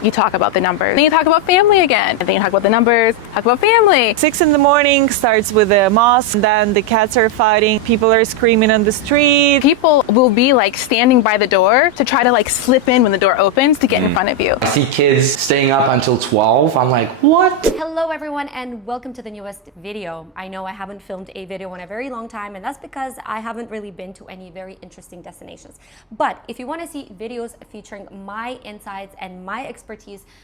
You talk about the numbers, then you talk about family again, and then you talk about the numbers, talk about family. 6 in the morning starts with a mosque, then the cats are fighting, people are screaming on the street. People will be like standing by the door to try to like slip in when the door opens to get in front of you. I see kids staying up until 12. I'm like, what? Hello everyone and welcome to the newest video. I know I haven't filmed a video in a very long time, and that's because I haven't really been to any very interesting destinations. But if you want to see videos featuring my insights and my expertise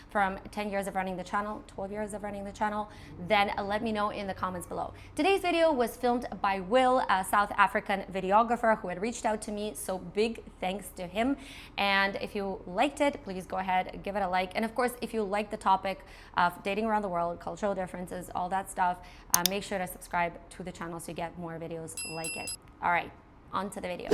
from 10 years of running the channel, 12 years of running the channel, then let me know in the comments below. Today's video was filmed by Will, a South African videographer who had reached out to me, so big thanks to him. And if you liked it, please go ahead, give it a like. And of course, if you like the topic of dating around the world, cultural differences, all that stuff, make sure to subscribe to the channel so you get more videos like it. All right, on to the video.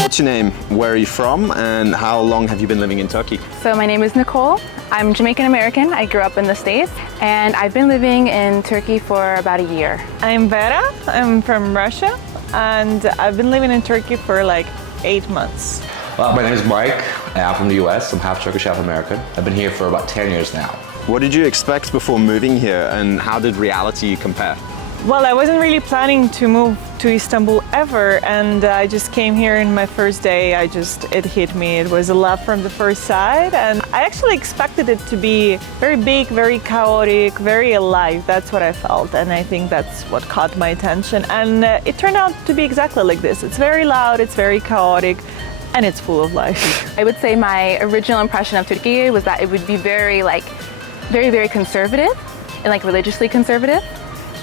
What's your name? Where are you from? And how long have you been living in Turkey? So my name is Nicole. I'm Jamaican American. I grew up in the States and I've been living in Turkey for about a year. I'm Vera, I'm from Russia, and I've been living in Turkey for like 8 months. Well, my name is Mike. I'm from the US. I'm half Turkish, half American. I've been here for about 10 years now. What did you expect before moving here, and how did reality compare? Well, I wasn't really planning to move to Istanbul ever, and I just came here in my first day. It hit me. It was a love from the first sight, and I actually expected it to be very big, very chaotic, very alive. That's what I felt, and I think that's what caught my attention. And it turned out to be exactly like this. It's very loud, it's very chaotic, and it's full of life. I would say my original impression of Turkey was that it would be very conservative and like religiously conservative.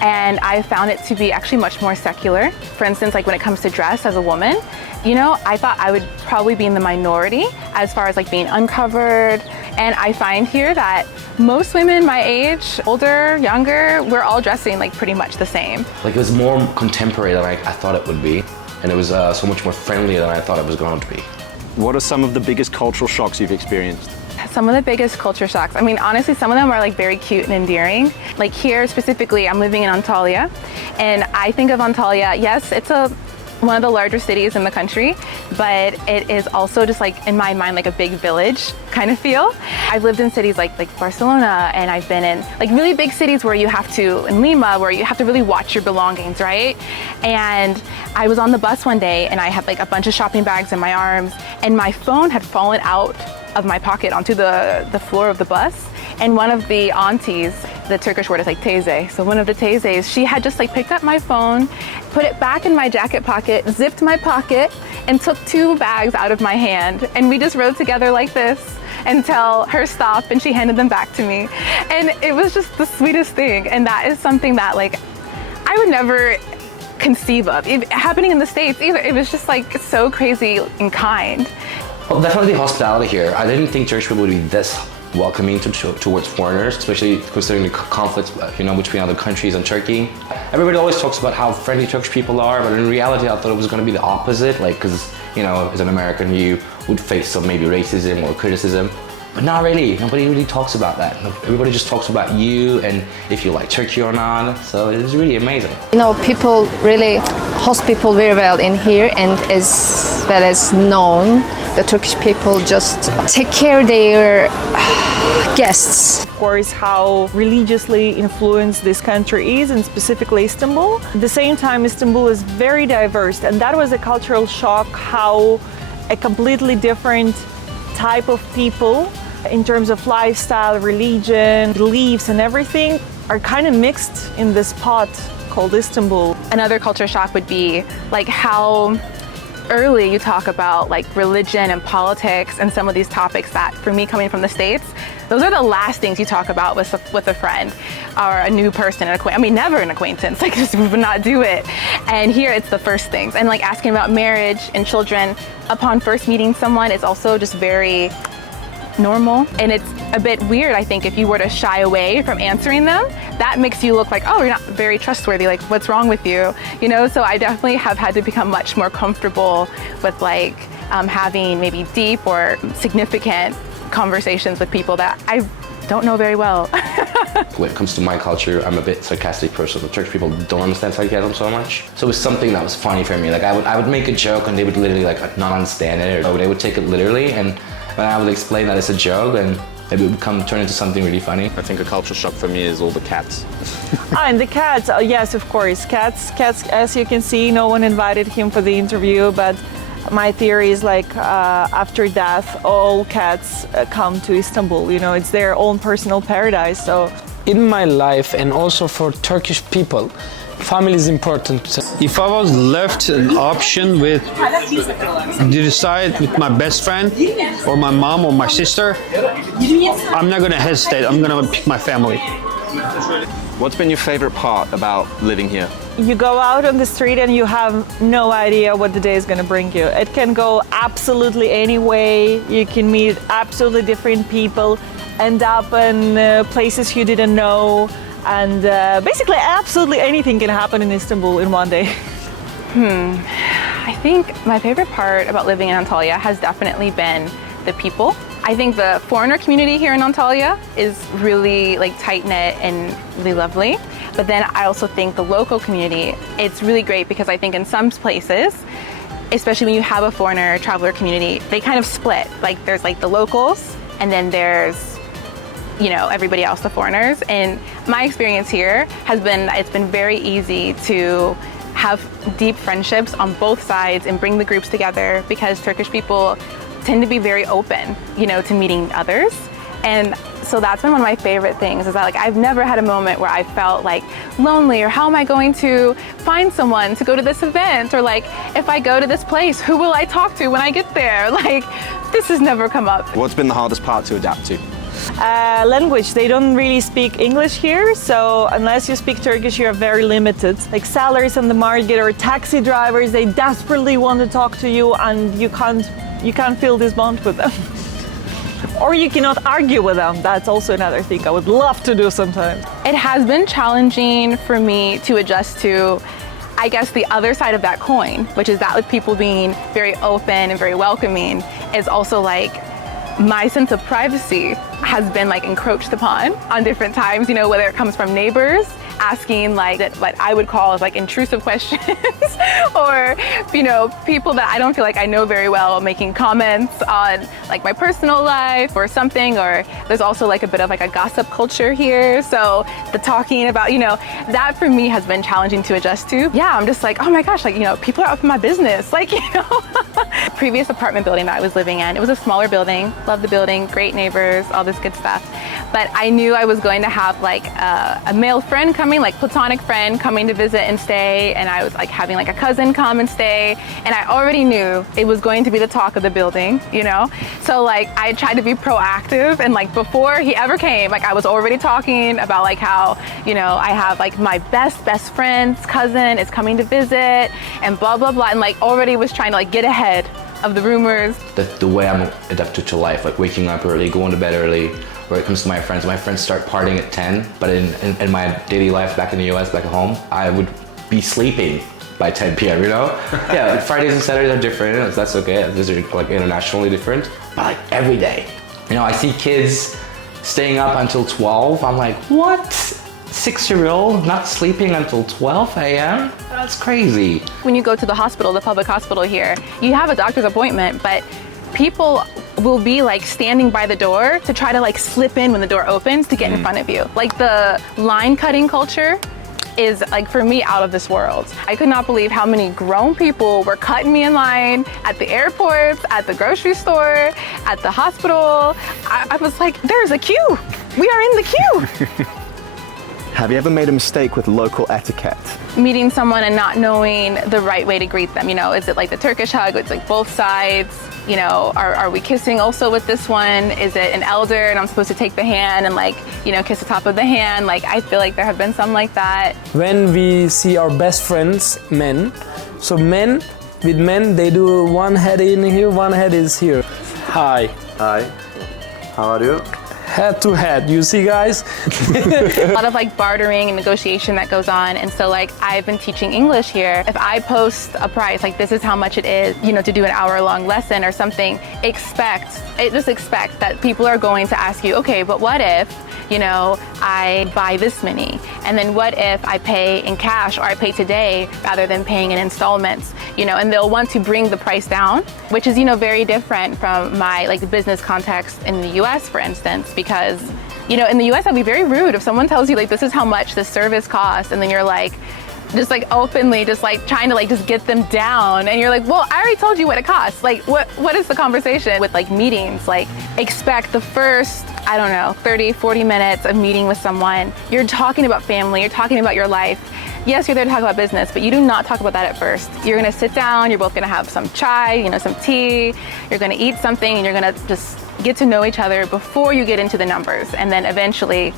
And I found it to be actually much more secular. For instance, like when it comes to dress as a woman, you know, I thought I would probably be in the minority as far as like being uncovered. And I find here that most women my age, older, younger, we're all dressing like pretty much the same. Like it was more contemporary than I thought it would be. And it was so much more friendly than I thought it was going to be. What are some of the biggest cultural shocks you've experienced? Some of the biggest culture shocks. I mean, honestly, some of them are like very cute and endearing. Like here specifically, I'm living in Antalya, and I think of Antalya, yes, it's one of the larger cities in the country, but it is also just like, in my mind, like a big village kind of feel. I've lived in cities like Barcelona, and I've been in like really big cities where you have to, in Lima, where you have to really watch your belongings, right? And I was on the bus one day and I had like a bunch of shopping bags in my arms, and my phone had fallen out of my pocket onto the floor of the bus. And one of the aunties, the Turkish word is like teyze, so one of the teyzes, she had just like picked up my phone, put it back in my jacket pocket, zipped my pocket, and took 2 bags out of my hand. And we just rode together like this until her stopped and she handed them back to me. And it was just the sweetest thing. And that is something that like I would never conceive of happening in the States either. It was just like so crazy and kind. Well, definitely hospitality here. I didn't think Turkish people would be this welcoming towards foreigners, especially considering the conflicts, you know, between other countries and Turkey. Everybody always talks about how friendly Turkish people are, but in reality, I thought it was going to be the opposite. Like, because you know, as an American, you would face some maybe racism or criticism, but not really. Nobody really talks about that. Everybody just talks about you and if you like Turkey or not. So it was really amazing. You know, people really host people very well in here, and as well as known, the Turkish people just take care of their guests. Of course, how religiously influenced this country is, and specifically Istanbul. At the same time, Istanbul is very diverse, and that was a cultural shock, how a completely different type of people in terms of lifestyle, religion, beliefs, and everything are kind of mixed in this pot called Istanbul. Another culture shock would be like how early you talk about like religion and politics and some of these topics that, for me coming from the States, those are the last things you talk about with a friend or a new person, I mean, never an acquaintance, like just we would not do it. And here it's the first things. And like asking about marriage and children upon first meeting someone is also just very normal. And it's a bit weird, I think, if you were to shy away from answering them, that makes you look like, oh, you're not very trustworthy, like what's wrong with you? You know, so I definitely have had to become much more comfortable with having maybe deep or significant conversations with people that I don't know very well. When it comes to my culture, I'm a bit sarcastic person. The Turkish people don't understand sarcasm so much. So it was something that was funny for me. Like I would make a joke and they would literally like not understand it, or they would take it literally. And when I would explain that it's a joke, and it would turn into something really funny. I think a cultural shock for me is all the cats. And the cats, oh, yes, of course. Cats, as you can see, no one invited him for the interview, but my theory is like after death, all cats come to Istanbul. You know, it's their own personal paradise. So in my life, and also for Turkish people, family is important. If I was left an option with to decide with my best friend or my mom or my sister, I'm not gonna hesitate. I'm gonna pick my family. What's been your favorite part about living here? you go out on the street and you have no idea what the day is going to bring you. It can go absolutely any way. You can meet absolutely different people, end up in places you didn't know, and basically absolutely anything can happen in Istanbul in one day. I think my favorite part about living in Antalya has definitely been the people. I think the foreigner community here in Antalya is really tight-knit and really lovely. But then I also think the local community, it's really great because I think in some places, especially when you have a foreigner traveler community, they kind of split. There's the locals and then there's, everybody else, the foreigners. And my experience here has been, it's been very easy to have deep friendships on both sides and bring the groups together because Turkish people tend to be very open, to meeting others. And so that's been one of my favorite things is that I've never had a moment where I felt lonely or how am I going to find someone to go to this event, or if I go to this place, who will I talk to when I get there? This has never come up. What's been the hardest part to adapt to? Language. They don't really speak English here, so unless you speak Turkish, you're very limited. Sellers on the market or taxi drivers, they desperately want to talk to you and you can't feel this bond with them. Or you cannot argue with them. That's also another thing I would love to do sometimes. It has been challenging for me to adjust to, I guess, the other side of that coin, which is that with people being very open and very welcoming, is also my sense of privacy has been encroached upon on different times, whether it comes from neighbors asking what I would call as intrusive questions or people that I don't feel I know very well making comments on my personal life or something. Or there's also a bit of a gossip culture here, so the talking about that for me has been challenging to adjust to. Yeah, I'm just oh my gosh, people are up in my business, Previous apartment building that I was living in, it was a smaller building, loved the building, great neighbors, all this good stuff, but I knew I was going to have a male friend coming, platonic friend coming to visit and stay, and I was having a cousin come and stay, and I already knew it was going to be the talk of the building, so I tried to be proactive, and before he ever came, I was already talking about how I have my best friend's cousin is coming to visit and blah blah blah, and already was trying to get ahead of the rumors. The way I'm adapted to life, waking up early, going to bed early. Where it comes to my friends start partying at 10, but in my daily life back in the US, back at home, I would be sleeping by 10 p.m., Yeah, Fridays and Saturdays are different, that's okay, these are internationally different, but every day. I see kids staying up until 12, I'm what? 6-year-old not sleeping until 12 a.m.? That's crazy. When you go to the hospital, the public hospital here, you have a doctor's appointment, but people will be standing by the door to try to slip in when the door opens to get in front of you. The line cutting culture is for me out of this world. I could not believe how many grown people were cutting me in line at the airports, at the grocery store, at the hospital. I was there's a queue. We are in the queue. Have you ever made a mistake with local etiquette? Meeting someone and not knowing the right way to greet them. Is it the Turkish hug? It's both sides. Are we kissing also with this one? Is it an elder and I'm supposed to take the hand and kiss the top of the hand? I feel there have been some like that. When we see our best friends, men, so men, they do one head in here, one head is here. Hi. Hi. How are you? head to head. You see, guys? A lot of like bartering and negotiation that goes on. And so like I've been teaching English here. If I post a price, like this is how much it is, you know, to do an hour-long lesson or something, expect that people are going to ask you, okay, but what if, you know, I buy this many? And then what if I pay in cash or I pay today rather than paying in installments? You know, and they'll want to bring the price down, which is, you know, very different from my like business context in the US, for instance, because, you know, in the US, that'd be very rude if someone tells you like, this is how much the service costs. And then you're like, just like openly, just like trying to like just get them down. And you're like, well, I already told you what it costs. Like, what is the conversation with like meetings? Like expect the first, I don't know, 30, 40 minutes of meeting with someone. You're talking about family, you're talking about your life. Yes, you're there to talk about business, but you do not talk about that at first. You're gonna sit down, you're both gonna have some chai, you know, some tea, you're gonna eat something, and you're gonna just get to know each other before you get into the numbers. And then eventually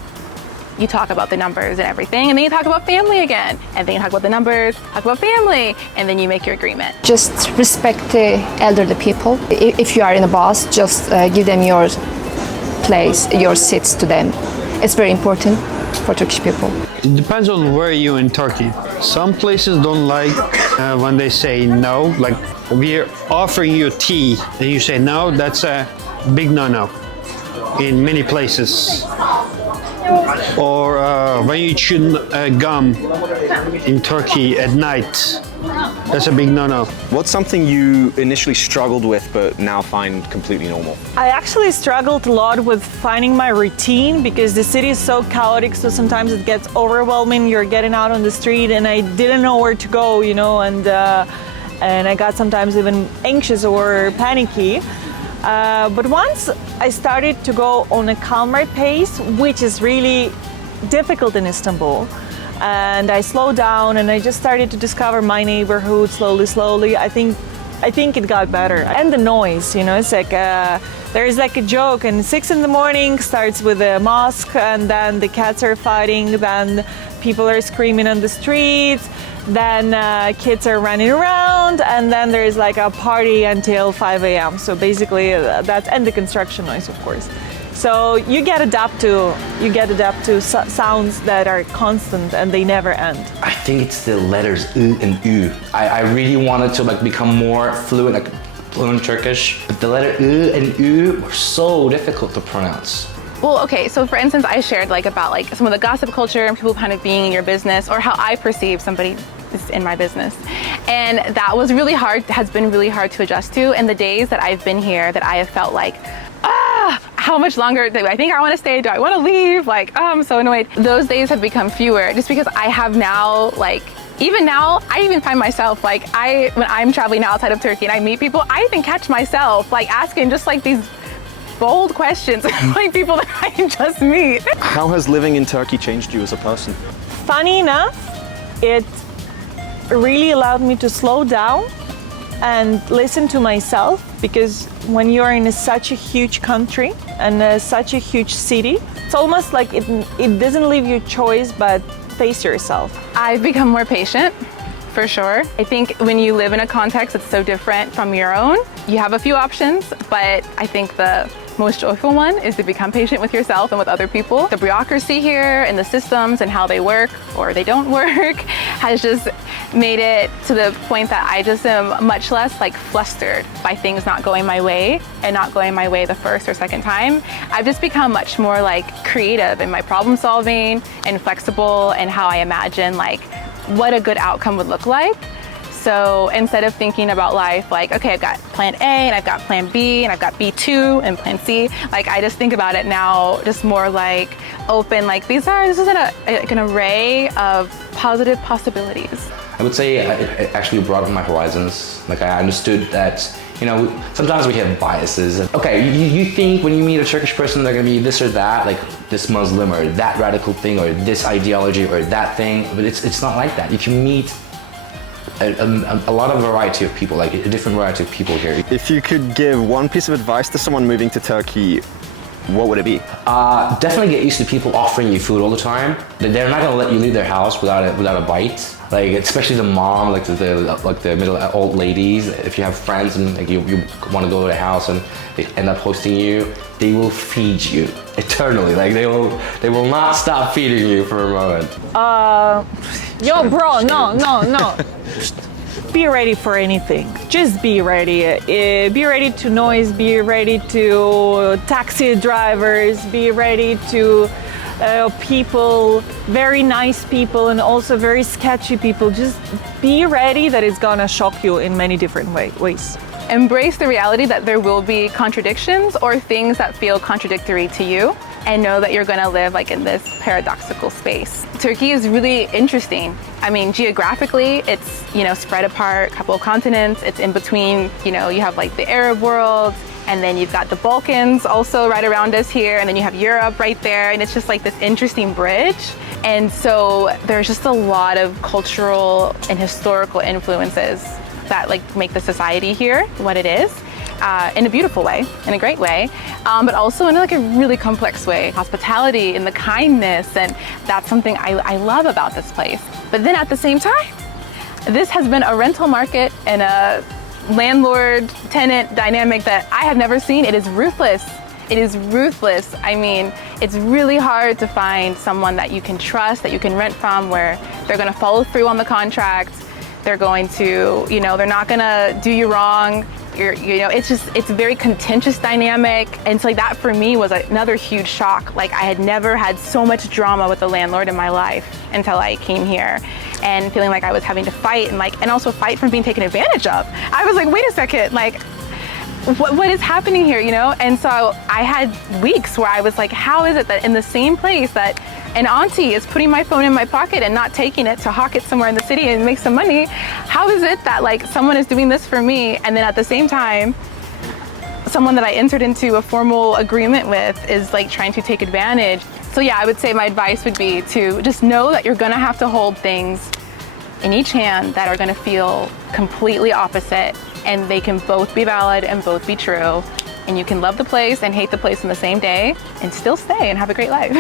you talk about the numbers and everything, and then you talk about family again, and then you talk about the numbers, talk about family, and then you make your agreement. Just respect the elderly people. If you are in a bus, just give them your place, your seats to them. It's very important for Turkish people. It depends on where you're in Turkey. Some places don't like when they say no. Like we're offering you tea and you say no, that's a big no-no in many places. Or when you chew gum in Turkey at night, that's a big no-no. What's something you initially struggled with but now find completely normal? I actually struggled a lot with finding my routine because the city is so chaotic, so sometimes it gets overwhelming. You're getting out on the street and I didn't know where to go, you know, and I got sometimes even anxious or panicky. But once I started to go on a calmer pace, which is really difficult in Istanbul, and I slowed down and I just started to discover my neighborhood slowly. I think it got better. And the noise, you know, it's like there's like a joke, and 6 in the morning starts with a mosque, and then the cats are fighting, then people are screaming on the streets, then kids are running around, and then there's like a party until 5 a.m. So basically that's, and the construction noise, of course. So you get adapt to sounds that are constant and they never end. I think it's the letters U and U. I really wanted to like become more fluent, like fluent Turkish, but the letter U and U were so difficult to pronounce. Well, okay, so for instance, I shared like about like some of the gossip culture and people kind of being in your business, or how I perceive somebody is in my business. And that was really hard, has been really hard to adjust to. And the days that I've been here that I have felt like, how much longer do I think I want to stay? Do I want to leave? Like, oh, I'm so annoyed. Those days have become fewer just because I have now, like, even now, I even find myself like, when I'm traveling outside of Turkey and I meet people, I even catch myself like asking just like these bold questions like people that I just meet. How has living in Turkey changed you as a person? Funny enough, it really allowed me to slow down and listen to myself, because when you're in such a huge country and such a huge city, it's almost like it doesn't leave you choice but face yourself. I've become more patient, for sure. I think when you live in a context that's so different from your own, you have a few options, but I think the most joyful one is to become patient with yourself and with other people. The bureaucracy here and the systems and how they work or they don't work has just made it to the point that I just am much less like flustered by things not going my way and not going my way the first or second time. I've just become much more like creative in my problem solving and flexible and how I imagine like what a good outcome would look like. So instead of thinking about life like, okay, I've got plan A and I've got plan B and I've got B2 and plan C, like I just think about it now just more like open, like this is an array of positive possibilities. I would say it actually broadened my horizons. Like I understood that, you know, sometimes we have biases. Okay, you think when you meet a Turkish person they're gonna be this or that, like this Muslim or that radical thing or this ideology or that thing, but it's not like that. You can meet a lot of variety of people, like a different variety of people here. If you could give one piece of advice to someone moving to Turkey, what would it be? Definitely get used to people offering you food all the time. They're not gonna let you leave their house without a bite. Like especially the mom, like the middle old ladies. If you have friends and like, you want to go to their house and they end up hosting you, they will feed you eternally. Like they will not stop feeding you for a moment. Yo, bro, no. Be ready for anything. Just be ready. Be ready to noise, be ready to taxi drivers, be ready to people, very nice people and also very sketchy people. Just be ready that it's gonna shock you in many different ways. Embrace the reality that there will be contradictions or things that feel contradictory to you, and know that you're gonna live like in this paradoxical space. Turkey is really interesting. I mean, geographically, it's, you know, spread apart, a couple of continents. It's in between, you know, you have like the Arab world, and then you've got the Balkans also right around us here, and then you have Europe right there, and it's just like this interesting bridge. And so there's just a lot of cultural and historical influences that like make the society here what it is, in a beautiful way, in a great way, but also in like a really complex way. Hospitality and the kindness, and that's something I love about this place. But then at the same time, this has been a rental market and a landlord-tenant dynamic that I have never seen. It is ruthless. It is ruthless. I mean, it's really hard to find someone that you can trust, that you can rent from, where they're gonna follow through on the contract. They're going to, you know, they're not gonna do you wrong. You know, it's a very contentious dynamic. And so like that for me was another huge shock. Like I had never had so much drama with the landlord in my life until I came here, and feeling like I was having to fight and also fight from being taken advantage of. I was like, wait a second, like, what is happening here, you know? And so I had weeks where I was like, how is it that in the same place that an auntie is putting my phone in my pocket and not taking it to hawk it somewhere in the city and make some money, how is it that like someone is doing this for me, and then at the same time, someone that I entered into a formal agreement with is like trying to take advantage? So yeah, I would say my advice would be to just know that you're gonna have to hold things in each hand that are gonna feel completely opposite, and they can both be valid and both be true. And you can love the place and hate the place in the same day and still stay and have a great life.